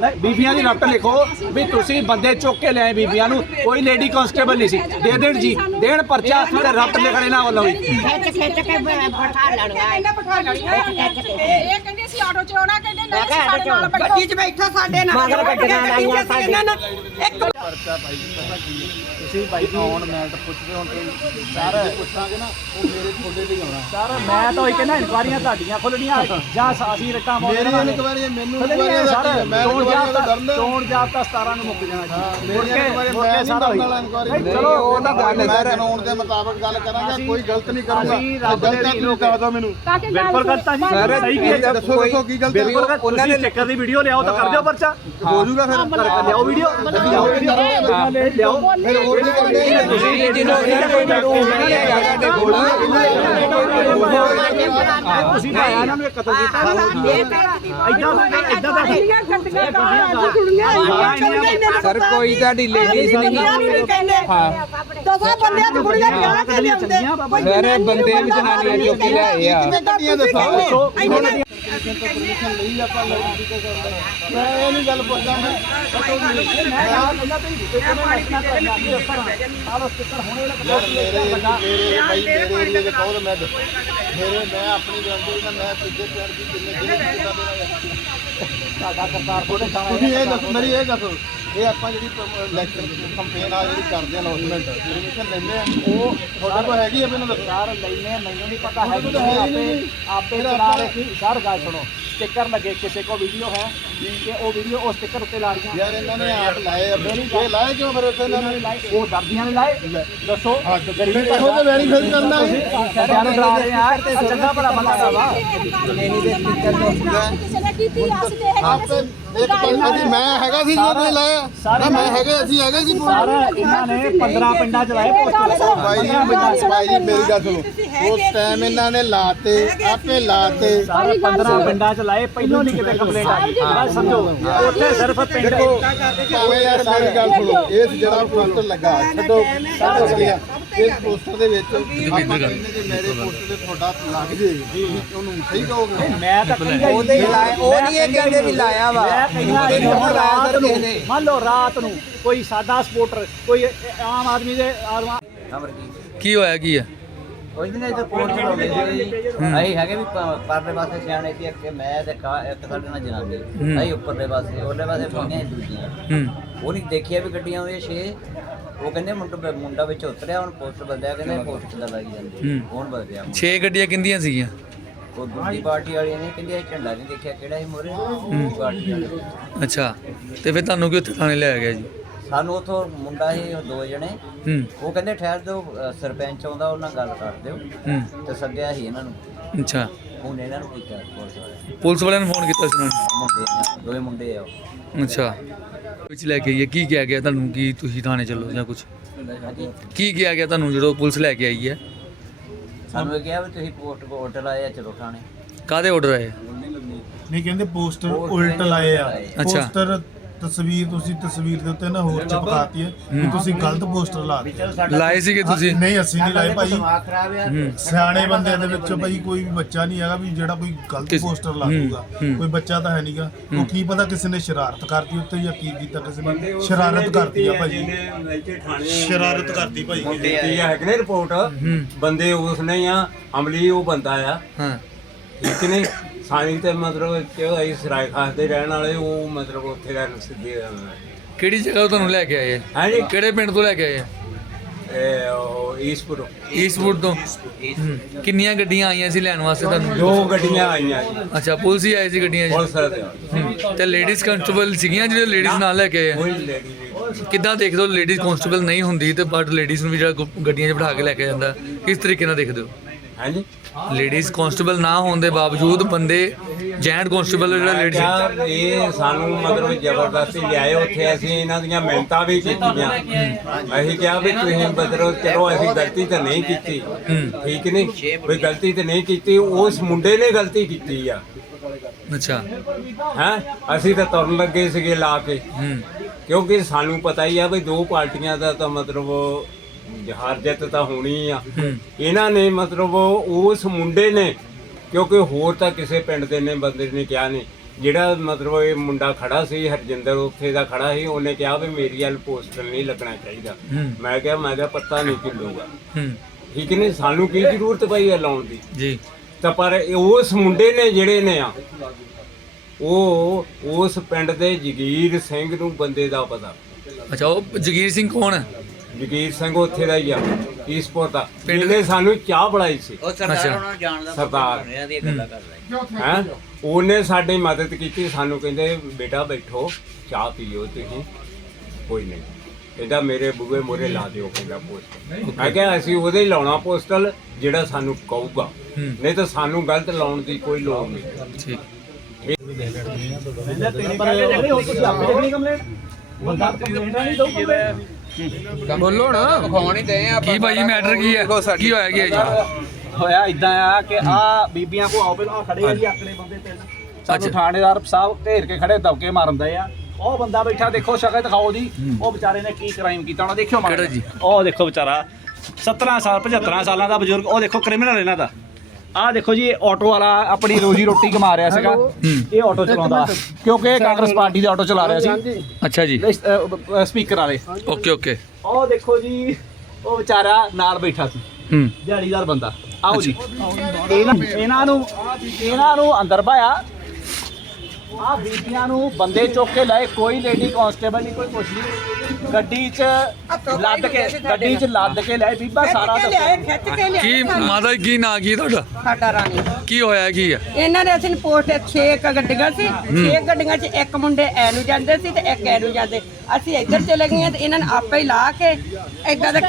ਨਹੀਂ, ਬੀਬੀਆਂ ਦੀ ਰਫਟ ਲਿਖੋ ਵੀ ਤੁਸੀਂ ਬੰਦੇ ਚੁੱਕ ਕੇ ਲਿਆਏ ਬੀਬੀਆਂ ਨੂੰ। ਕੋਈ ਲੇਡੀ ਕਾਂਸਟੇਬਲ ਨਹੀਂ ਸੀ। ਦੇ ਦੇਣ ਜੀ। ਦੇਣ ਪਰਚਾ ਤੇ ਰਫਟ ਲਿਖਣੇ ਨਾ ਵੱਲੋਂ ਵੀ। ਖਿੱਚ ਖਿੱਚ ਕੇ ਬਿਠਾ ਲੈਣਾ ਇਹਨਾਂ ਬਿਠਾ ਲੈਣੀਆਂ ਇਹ ਕਹਿੰਦੇ ਆਟੋ ਚ ਆਉਣਾ ਕਹਿੰਦੇ ਨਹੀਂ ਅਸੀਂ ਸਾਡੇ ਨਾਲ ਬੈਠੋ। ਗੱਡੀ 'ਚ ਬੈਠਾ ਸਾਡੇ ਨਾਲ। ਮਗਰ ਗੱਡੀਆਂ ਸਾਡੇ। ਨਾਲ ਇੱਕ ਪਰਚਾ ਭਾਈ ਪਤਾ ਕੀ ਹੈ? ਤੁਸੀਂ ਬਾਈ ਜੀ ਆਉਣ ਮੈਂ ਤਾਂ ਪੁੱਛਦੇ ਹੁਣ ਤੁਸੀਂ ਸਾਰੇ ਪੁੱਛਾਂਗੇ ਨਾ ਉਹ ਮੇਰੇ ਥੋੜੇ ਤੇ ਹੀ ਆਉਣਾ। ਸਰ ਮੈਂ ਤਾਂ ਉਹੀ ਕਹਿੰਦਾ ਇਨਕੁਆਰੀਆਂ ਤੁਹਾਡੀਆਂ ਖੁੱਲਣੀਆਂ ਜਾਂ ਅਸੀਂ ਰੱਟਾਂ ਮਾਰਦੇ ਮੇਰੀਆਂ ਰਹਾਂਗੇ। ਇਨਕੁਆਰੀਆਂ ਮੈਨੂੰ ਖੁੱਲਣੀਆਂ ਇਨਕੁਆਰੀਆਂ ਦਾ ਸਰ ਕੀ ਹੈ? ਮੈਂ ਚੋਣ ਇਨਕੁਆਰੀਆਂ ਦਾ ਜਾਬਤਾ ਡਰਨਾ ਚੋਣ ਜਾਬਤਾ 17 ਨੂੰ ਮੁੱਕ ਜਾਣਾ ਜੀ। ਮੁੜ ਮੇਰੀਆਂ ਕੇ ਇਨਕੁਆਰੀਆਂ ਮੁੜ ਮੈਂ ਕੇ ਨਹੀਂ ਸਾਰਾ ਹੋਈ ਡਰਨਾ ਇਨਕੁਆਰੀ ਨਹੀਂ, ਚਲੋ ਉਹ ਤਾਂ ਗੱਲ ਹੈ ਮੈਂ ਸਰ ਕਾਨੂੰਨ ਦੇ ਮੁਤਾਬਕ ਗੱਲ ਕਰਾਂਗਾ ਅਸੀਂ- ਕੋਈ ਗਲਤ ਨਹੀਂ ਕਰੂੰਗਾ। ਅਸੀਂ ਰੱਬ ਦੇ ਗਲਤ ਅਧੀਨ ਨਹੀਂ ਕਰ ਦੋ ਮੈਨੂੰ। ਬਿਲਕੁਲ ਗਲਤ ਆ ਜੀ ਸਹੀ ਕੀ ਹੈ। ਦੱਸੋ ਦੱਸੋ ਕੀ ਗਲਤ ਹੈ ਬਿਲਕੁਲ ਗਲਤ। ਤੁਸੀਂ ਚੱਕਰ ਦੀ ਵੀਡੀਓ ਲਿਆਓ ਤਾਂ ਕਰ ਦਿਓ ਪਰਚਾ। ਹੋ ਜਾਊਗਾ ਫਿਰ ਲਿਆਓ ਵੀਡੀਓ। ਲਿਆਓ ਵੀਡੀਓ। ਲਿਆਓ। ਫਿਰ ਹੋਰ ਨਹੀਂ ਤੁਸੀਂ ਭਾਇਆ ਇਹਨਾਂ ਨੂੰ ਕਤਲ ਕੀਤਾ ਸਰ ਕੋਈ ਤੁਹਾਡੀ ਲੇਡੀਜ਼ ਨਹੀਂ ਦਸਾਂ ਬੰਦਿਆਂ ਤੇ ਕੁੜੀਆਂ ਵਿਆਹ ਕੇ ਲਿਆਉਂਦੇ ਸਰ ਬੰਦੇ ਵੀ ਜਨਾਨੀਆਂ ਚੁੱਕ ਕੇ ਲਿਆਏ ਆ? ਗੱਡੀਆਂ ਦੱਸੋ ਇੰਨੇ ਲਈ ਆਪਾਂ ਲੜਕੀ ਕੋ ਕਰਦਾ ਮੈਂ ਇਹ ਨਹੀਂ ਗੱਲ ਪੁੱਛਦਾ ਮੈਂ ਯਾਰ ਮੇਰੇ ਮੇਰੇ ਭਾਈ ਮੇਰੇ ਏਰੀਏ ਦੇ ਕਹੋ ਤਾਂ ਮੈਂ। ਮੇਰੇ ਮੈਂ ਆਪਣੀ ਗਰੰਟੀ ਨਾਲ ਮੈਂ ਪਿੱਛੇ ਪਿਆਰ ਦੀ ਕਿੰਨੇ ਜਿਹੜੇ ਕੀਤਾ ਮੇਰਾ ਤੁਸੀਂ ਇਹ ਦੱਸੋ ਮੇਰੀ ਇਹ ਦੱਸੋ ਇਹ ਆਪਾਂ ਜਿਹੜੀ ਇਲੈਕਸ਼ਨ ਕੰਪੇਨ ਆ ਜਿਹੜੀ ਕਰਦੇ ਆ ਅਨਾਉਂਸਮੈਂਟ ਪਰਮਿਸ਼ਨ ਲੈਂਦੇ ਆ ਉਹ ਤੁਹਾਡੇ ਕੋਲ ਹੈਗੀ ਆ ਮੈਨੂੰ ਦੱਸੋ ਯਾਰ ਲੈਨੇ ਮੈਨੂੰ ਨਹੀਂ ਪਤਾ ਹੈ ਉਹਨੂੰ ਤਾਂ ਹੈ ਹੀ ਆਪੇ ਨਹੀਂ। ਆਪੇ ਚਲਾ ਰਹੇ ਸੀ ਸਰ ਗੱਲ ਸੁਣੋ ਸਟicker ਲੱਗੇ ਕਿਸੇ ਕੋ ਵੀਡੀਓ ਹੈ ਕਿ ਉਹ ਵੀਡੀਓ ਉਹ ਸਟicker ਉੱਤੇ ਲਾ ਰਹੀਆਂ ਯਾਰ ਇਹਨਾਂ ਨੇ ਆਪ ਲਾਏ ਆ ਇਹ ਲਾਏ ਕਿਉਂ ਫਿਰ ਉੱਥੇ ਇਹਨਾਂ ਨੇ ਉਹ ਦਰਦੀਆਂ ਨੇ ਲਾਏ ਦੱਸੋ ਗਰੀਬ ਇਹੋ ਤੇ ਵੈਰੀਫਾਈ ਕਰਨਾ ਹੈ ਰਹੇ ਡਰਾ ਰਹੇ ਆ ਆਹ ਚੰਗਾ ਭਲਾ ਬੰਦਾ ਦਾ ਵਾ ਆਪੇ ਇੱਕ ਦੀ ਮੈਂ ਹੈਗਾ ਸੀ ਜਦੋਂ ਨੇ ਲਾਇਆ। ਮੈਂ ਹੈਗੇ ਅਸੀਂ ਹੈਗੇ ਸੀ ਸਰ ਇਹਨਾਂ ਨੇ 15 ਪਿੰਡਾਂ ਚ ਲਾਏ ਪੋਸਟਰ ਭਾਈ ਜੀ ਭਾਈ ਜੀ ਮੇਰੀ ਗੱਲ ਸੁਣੋ। ਉਸ ਟਾਈਮ ਇਹਨਾਂ ਨੇ ਲਾਤੇ ਆਪੇ ਲਾਤੇ। ਸਰ 15 ਪਿੰਡਾਂ ਚ ਲਾਏ ਪਹਿਲੋਂ ਨਹੀਂ ਕਿਤੇ ਕੰਪਲੇਂਟ ਆਈ। ਗੱਲ ਸਮਝੋ ਉੱਥੇ ਸਿਰਫ ਪਿੰਡ ਦੇਖੋ ਭਾਵੇਂ ਯਾਰ ਮੇਰੀ ਗੱਲ ਸੁਣੋ ਇਸ ਜਿਹੜਾ ਪੋਸਟਰ ਲੱਗਾ ਛੱਡੋ। ਸਭ ਅਗਲੀਆਂ ਇਸ ਪੋਸਟਰ ਦੇ ਵਿੱਚ ਆਪਾਂ ਕਹਿੰਦੇ ਕਿ ਮੇਰੇ ਪੋਸਟਰ ਤੇ ਤੁਹਾਡਾ ਲੱਗ ਜੇ ਉਹਨੂੰ ਸਹੀ ਕਹੋਗੇ? ਮੈਂ ਤਾਂ ਕਹਿੰਦਾ ਉਹ ਨਹੀਂ ਲਾਇਆ ਉਹ ਨਹੀਂ ਇਹ ਕਹਿੰਦੇ ਵੀ ਲਾਇਆ ਵਾ। ਮੈਂ ਕਹਿੰਦਾ ਉਹਦੇ ਜੀ, ਨਹੀਂ ਲਾਇਆ ਰਾਤ ਸਰ ਨੂੰ ਕਿਸੇ ਨੇ ਮੰਨ ਲਓ ਰਾਤ ਨੂੰ ਕੋਈ ਸਾਦਾ ਸਪੋਰਟਰ ਕੋਈ ਆਮ ਆਦਮੀ ਦੇ ਆਦਮਾ ਕੀ ਹੋਇਆ ਕੀ ਹੈ ਉਹ ਜਿਹਨੇ ਇੱਥੇ ਕੋਰਟ ਚਲਾਉਂਦੇ ਸੀ ਅਸੀਂ ਹੈਗੇ ਵੀ ਪ- ਪਰਲੇ ਪਾਸੇ ਸਿਆਣੇ ਸੀ ਇੱਕ ਮੈਂ ਤੇ ਕਾ- ਇੱਕ ਸਾਡੇ ਨਾਲ ਜਨਾਨੀ। ਅਸੀਂ ਉੱਪਰਲੇ ਪਾਸੇ ਪਾਸੇ ਦੂਜੀਆਂ। ਉਹ ਨਹੀਂ ਦੇਖਿਆ ਵੀ ਗੱਡੀਆਂ ਉਹਦੇ ਛੇ। ਉਹ ਕਹਿੰਦੇ ਮੁੰਡਾ ਮੁੰਡਾ ਵਿੱਚ ਉਤਰਿਆ ਹੁਣ ਪੋਸਟ ਬੰਦਿਆ ਕਹਿੰਦੇ ਪੋਸਟ ਕਿੱਦਾਂ ਲਾਈ ਜਾਂਦੀ ਹੂੰ। ਕੌਣ ਬਦਲਿਆ? 6 ਗੱਡੀਆਂ ਕਿੰਦੀਆਂ ਸੀਗੀਆਂ? ਉਹ ਦੂਜੀ ਪਾਰਟੀ ਵਾਲੀਆਂ ਨੇ ਕਹਿੰਦੇ ਝੰਡਾ ਨਹੀਂ ਦੇਖਿਆ ਕਿਹੜਾ ਸੀ ਮੋਰੇ ਪਾਰਟੀ ਵਾਲੇ। ਅੱਛਾ ਤੇ ਫਿਰ ਤੁਹਾਨੂੰ ਕਿ ਉੱਥੇ ਥਾਣੇ ਲਿਆਇਆ ਗਿਆ ਜੀ? ਸਾਨੂੰ ਉਥੋਂ ਮੁੰਡਾ ਉਹ ਦੋ ਜਣੇ। ਹੂੰ। ਉਹ ਕਹਿੰਦੇ ਠਹਿਰ ਦਿਓ ਸਰਪੰਚ ਆਉਂਦਾ ਉਹਨਾਂ ਨਾਲ ਗੱਲ ਕਰ ਦਿਓ। ਹੂੰ। ਤੇ ਸੱਦਿਆ ਸੀ ਇਹਨਾਂ ਨੂੰ। ਅੱਛਾ। ਹੁਣ ਇਹਨਾਂ ਨੂੰ ਕੀਤਾ ਪੁਲਿਸ ਵਾਲੇ ਪੁਲਿਸ ਵਾਲਿਆਂ ਨੂੰ ਫੋਨ ਕੀਤਾ ਸੀ ਉਹਨਾਂ ਨੇ, ਦੋਵੇਂ ਮੁੰਡੇ ਆ ਅੱਛਾ। ਵਿੱਚ ਲੈ ਕੇ ਆਈਏ ਕੀ ਕਿਹਾ ਗਿਆ ਤੁਹਾਨੂੰ ਕਿ ਤੁਸੀਂ ਥਾਣੇ ਚੱਲੋ ਜਾਂ ਕੁਝ ਹਾਂਜੀ ਕੀ ਕਿਹਾ ਗਿਆ ਤੁਹਾਨੂੰ ਜਦੋਂ ਪੁਲਿਸ ਲੈ ਕੇ ਆਈ ਹੈ? ਸਾਨੂੰ ਇਹ ਕਿਹਾ ਵੀ ਤੁਸੀਂ ਪੋਸਟ ਕੋ ਹੋਟਲ ਆਏ ਆ ਚਲੋ ਥਾਣੇ। ਕਾਦੇ ਆਰਡਰ ਆਏ? ਨਹੀਂ ਕਹਿੰਦੇ ਪੋਸਟਰ ਪੋਸਟਰ ਉਲਟ ਲਾਏ ਆ। ਅੱਛਾ। ਪੋਸਟਰ ਤਸਵੀਰ ਤੁਸੀਂ ਤਸਵੀਰ ਦੇ ਉੱਤੇ ਨਾ ਹੋਰ ਚਪਕਾਤੀ ਹੈ ਕਿ ਤੁਸੀਂ ਗਲਤ ਪੋਸਟਰ ਲਾ ਦਿੱਤੇ ਲਾਏ ਸੀਗੇ ਤੁਸੀਂ? ਨਹੀਂ ਅਸੀਂ ਨਹੀਂ ਲਾਏ ਭਾਈ। ਸਿਆਣੇ ਬੰਦਿਆਂ ਦੇ ਵਿੱਚੋਂ ਭਾਈ ਕੋਈ ਵੀ ਬੱਚਾ ਨਹੀਂ ਹੈਗਾ ਵੀ ਜਿਹੜਾ ਕੋਈ ਗਲਤ ਕਿਸ- ਪੋਸਟਰ ਲਾ ਦੂਗਾ। ਕੋਈ ਬੱਚਾ ਤਾਂ ਹੈ ਨਹੀਂਗਾ ਉਹ ਕੀ ਪਤਾ ਕਿਸੇ ਨੇ ਸ਼ਰਾਰਤ ਕਰਤੀ ਉੱਤੇ ਜਾਂ ਕੀ ਕੀਤਾ ਕਿਸੇ ਨੇ ਸ਼ਰਾਰਤ ਕਰਤੀ ਆ ਭਾਜੀ ਸ਼ਰਾਰਤ ਕਰਤੀ ਭਾਈ। ਇਹ। ਹੈ ਕਿ ਨਹੀਂ ਰਿਪੋਰਟ ਬੰਦੇ ਉਸ ਨੇ ਆ ਅਮਲੀ ਉਹ ਬੰਦਾ ਆ। ਹਾਂ। ਠੀਕ ਨਹੀਂ? ਸਾਨੀ ਤੇ ਮਤਲਬ ਕਿ ਅਸੀਂ ਸਰਾਏ ਖਾਸ ਦੇ ਰਹਿਣ ਵਾਲੇ ਉਹ ਮਤਲਬ ਉੱਥੇ ਦਾ ਸਿੱਧੇ ਕਿਹੜੀ ਜਗ੍ਹਾ ਤੋਂ ਤੁਹਾਨੂੰ ਲੈ ਕੇ ਆਏ? ਹੈ ਹਾਂਜੀ। ਕਿਹੜੇ ਪਿੰਡ ਤੋਂ ਲੈ ਕੇ ਆਏ? ਹੈ ਇਹ ਉਹ ਈਸਪੁਰ ਈਸਟਵੁੱਡ ਤੋਂ? ਹੂੰ। ਕਿੰਨੀਆਂ ਗੱਡੀਆਂ ਆਈਆਂ ਸੀ ਲੈਣ ਵਾਸਤੇ ਤੁਹਾਨੂੰ? ਦੋ ਗੱਡੀਆਂ ਆਈਆਂ ਜੀ। ਅੱਛਾ ਪੁਲਿਸ ਹੀ ਆਈ ਸੀ ਗੱਡੀਆਂ ਹੂੰ। ਤੇ ਲੇਡੀਜ਼ ਕਨਸਟੇਬਲ ਸੀਗੀਆਂ ਜਿਹੜੇ ਲੇਡੀਜ਼ ਨਾਲ ਲੈ ਕੇ ਆਏ? ਆ? ਕੋਈ ਲੇਡੀ ਕਿੱਦਾਂ ਦੇਖਦੇ ਹੋ ਲੇਡੀਜ਼ ਕਨਸਟੇਬਲ ਨਹੀਂ ਹੁੰਦੀ ਤੇ ਬਟ ਲੇਡੀਜ਼ ਨੂੰ ਵੀ ਜਿਹੜਾ ਗੁ- ਗੱਡੀਆਂ 'ਚ ਬਿਠਾ ਕੇ ਲੈ ਕੇ ਜਾਂਦਾ? ਕਿਸ ਤਰੀਕੇ ਨਾਲ ਦੇਖਦੇ ਹੋ? ਹਾਂਜੀ। ਲੇਡੀਜ਼ ਕਨਸਟੇਬਲ ਨਾ ਹੋਣ ਦੇ ਬਾਵਜੂਦ ਬੰਦੇ ਜੈਂਟ ਕਨਸਟੇਬਲ ਜਿਹੜਾ ਲੇਡੀਜ਼ ਕਿਆ ਇਹ ਸਾਨੂੰ ਮਤਲਬ ਜ਼ਬਰਦਸਤੀ ਲਿਆਏ ਉੱਥੇ ਅਸੀਂ ਇਹਨਾਂ ਦੀਆਂ ਮਿਹਨਤਾਂ ਵੀ ਕੀਤੀਆਂ। ਅਸੀਂ ਕਿਹਾ ਵੀ ਤੁਸੀਂ ਮਤਲਬ ਚਲੋ ਅਸੀਂ ਗਲਤੀ ਤਾਂ ਨਹੀਂ ਕੀਤੀ। ਠੀਕ ਨਹੀਂ ਵੀ ਗਲਤੀ ਤਾਂ ਨਹੀਂ ਕੀਤੀ ਉਸ ਮੁੰਡੇ ਨੇ ਗਲਤੀ ਕੀਤੀ ਆ। ਅੱਛਾ। ਹੈ? ਅਸੀਂ ਤਾਂ ਤੁਰਨ ਲੱਗੇ ਸੀਗੇ ਲਾ ਕੇ। ਕਿਉਂਕਿ ਸਾਨੂੰ ਪਤਾ ਹੀ ਆ ਵੀ ਦੋ ਪਾਰਟੀਆਂ ਦਾ ਤਾਂ ਮਤਲਬ ਹਾਰ ਜਿੱਤ ਤਾਂ ਹੋਣੀ ਆ। ਇਹਨਾਂ ਨੇ ਮਤਲਬ ਉਸ ਮੁੰਡੇ ਨੇ ਕਿਉਂਕਿ ਹੋਰ ਤਾਂ ਕਿਸੇ ਪਿੰਡ ਦੇ ਨੇ ਬੰਦੇ ਨੇ ਕਿਹਾ ਨਹੀਂ। ਜਿਹੜਾ ਮਤਲਬ ਇਹ ਮੁੰਡਾ ਖੜਾ ਸੀ ਹਰਜਿੰਦਰ ਉੱਥੇ ਦਾ ਖੜਾ ਸੀ ਉਹਨੇ ਕਿਹਾ ਵੀ ਮੇਰੀ ਵੱਲ ਪੋਸਟਰ ਨਹੀਂ ਲੱਗਣਾ ਚਾਹੀਦਾ। ਮੈਂ ਕਿਹਾ ਮੈਂ ਕਿਹਾ ਪੱਤਾ ਨਹੀਂ ਕਿੱਲੂਗਾ। ਠੀਕ ਨਹੀਂ ਸਾਨੂੰ ਕੀ ਜ਼ਰੂਰਤ ਪਈ ਹੈ ਲਾਉਣ ਦੀ? ਜੀ। ਤਾਂ ਪਰ ਉਸ ਮੁੰਡੇ ਨੇ ਜਿਹੜੇ ਨੇ ਆ ਉਹ ਉਸ ਪਿੰਡ ਦੇ ਜਗੀਰ ਸਿੰਘ ਨੂੰ ਬੰਦੇ ਦਾ ਪਤਾ। ਅੱਛਾ ਉਹ ਜਗੀਰ ਸਿੰਘ ਕੌਣ ਹੈ ਜਗੀਰ ਸਿੰਘ ਉੱਥੇ ਦਾ ਹੀ ਆ ਈਸਪੁਰ ਦਾ। ਪਿੰਡ ਜਿਹਨੇ ਸਾਨੂੰ ਚਾਹ ਬੁਲਾਈ ਸੀ। ਉਹ। ਸਰਦਾਰ ਉਹਨਾਂ ਨੂੰ ਜਾਣਦਾ ਸਰਦਾਰ। ਇਹਨਾਂ ਦੀਆਂ ਗੱਲਾਂ ਕਰਦਾ ਹੈ? ਉਹਨੇ ਸਾਡੀ ਮਦਦ ਕੀਤੀ ਸਾਨੂੰ ਕਹਿੰਦੇ ਬੇਟਾ ਬੈਠੋ ਚਾਹ ਪੀਓ ਤੁਸੀਂ। ਕੋਈ ਨਹੀਂ। ਇਹਦਾ ਮੇਰੇ ਬੂਵੇ ਮੋਰੇ ਲਾ ਦਿਓ ਕਹਿੰਦਾ ਪੋਸਟਲ। ਮੈਂ ਕਿਹਾ ਅਸੀਂ ਉਹਦੇ ਹੀ ਲਾਉਣਾ ਪੋਸਟਲ ਜਿਹੜਾ ਸਾਨੂੰ ਕਹੂਗਾ। ਨਹੀਂ ਤਾਂ ਸਾਨੂੰ ਗਲਤ ਲਾਉਣ ਦੀ ਕੋਈ ਲੋੜ ਨਹੀਂ। ਠੀਕ। ਬੰਦਾ ਕੰਪਲੇਂਟ ਨਹੀਂ ਦਊ ਕੰਪਲੇਂਟ। ਬੋਲੋ ਨਾ ਵਿਖਾਉਣ ਹੀ ਦੇ ਆ ਕੀ ਭਾਈ ਮੈਟਰ ਕੀ ਹੈ ਕੀ ਹੋਇਆ ਕੀ ਹੈ ਜੀ? ਹੋਇਆ ਇਦਾਂ ਆ ਕਿ ਆ ਬੀਬੀਆਂ ਕੋ ਆਓ ਪਹਿਲਾਂ ਖੜੇ ਆ ਜੀ ਆਪਣੇ ਬੰਦੇ ਤਿੰਨ ਸਾਨੂੰ ਥਾਣੇਦਾਰ ਸਾਹਿਬ ਘੇਰ ਕੇ ਖੜੇ ਦਬਕੇ ਮਾਰਨ ਦਏ ਆ। ਉਹ ਬੰਦਾ ਬੈਠਾ ਦੇਖੋ ਸ਼ਕਲ ਦਿਖਾਓ ਜੀ। ਉਹ ਵਿਚਾਰੇ ਨੇ ਕੀ ਕ੍ਰਾਈਮ ਕੀਤਾ ਉਹਨਾਂ ਦੇਖਿਓ ਜੀ? ਉਹ ਦੇਖੋ ਵਿਚਾਰਾ 17 ਸਾਲ 75 ਸਾਲਾਂ ਦਾ ਬਜ਼ੁਰਗ ਉਹ ਦੇਖੋ ਕ੍ਰਿਮੀਨਲ ਇਹਨਾਂ ਦਾ। ਆਹ ਦੇਖੋ ਜੀ ਇਹ ਆਟੋ ਵਾਲਾ ਆਪਣੀ ਰੋਜੀ ਰੋਟੀ ਕਮਾ ਰਿਹਾ ਸੀਗਾ। ਇਹ ਆਟੋ ਚਲਾਉਂਦਾ। ਕਿਉਂਕਿ ਇਹ ਕਾਂਗਰਸ ਪਾਰਟੀ ਦੇ ਆਟੋ ਚਲਾ ਰਿਹਾ ਸੀ। ਅੱਛਾ ਜੀ। ਸਪੀਕਰ ਵਾਲੇ। Okay okay. ਉਹ ਦੇਖੋ ਜੀ ਉਹ ਵਿਚਾਰਾ ਨਾਲ ਬੈਠਾ ਸੀ। ਹੂੰ। ਦਿਹਾੜੀਦਾਰ ਬੰਦਾ। ਆਓ ਜੀ। ਇਹਨਾਂ ਇਹਨਾਂ ਨੂੰ ਇਹਨਾਂ ਨੂੰ ਅੰਦਰ ਪਾਇਆ। ਆ ਬੀਬੀਆਂ ਨੂੰ ਬੰਦੇ ਚੁੱਕ ਕੇ ਲਏ ਕੋਈ ਲੇਡੀ ਕਾਂਸਟੇਬਲ ਨਹੀਂ ਕੋਈ ਕੁਛ ਨਹੀਂ। ਗੱਡੀ 'ਚ ਲੱਦ ਕੇ ਗੱਡੀ 'ਚ ਲੱਦ ਕੇ ਲਏ ਬੀਬਾ ਸਾਰਾ ਦੱਸੋ ਕੇ ਮਾਤਾ ਜੀ, ਕੀ ਨਾਂ ਕੀ ਤੁਹਾਡਾ? ਸਾਡਾ ਰਾਣੀ। ਕੀ ਹੋਇਆ ਕੀ ਹੈ ਇਹਨਾਂ ਨੇ ਅਸੀਂ ਪੋਸਟ 6 ਗੱਡੀਆਂ ਸੀ 6 ਗੱਡੀਆਂ 'ਚ ਇੱਕ ਮੁੰਡੇ ਐ ਨੂੰ ਜਾਂਦੇ ਸੀ ਤੇ ਇੱਕ ਐ ਨੂੰ ਜਾਂਦੇ। ਅਸੀਂ ਇੱਧਰ ਚਲੇ ਗਏ ਤੇ ਇਹਨਾਂ ਨੇ ਆਪੇ ਹੀ ਲਾ ਕੇ ਏਦਾਂ ਦੇ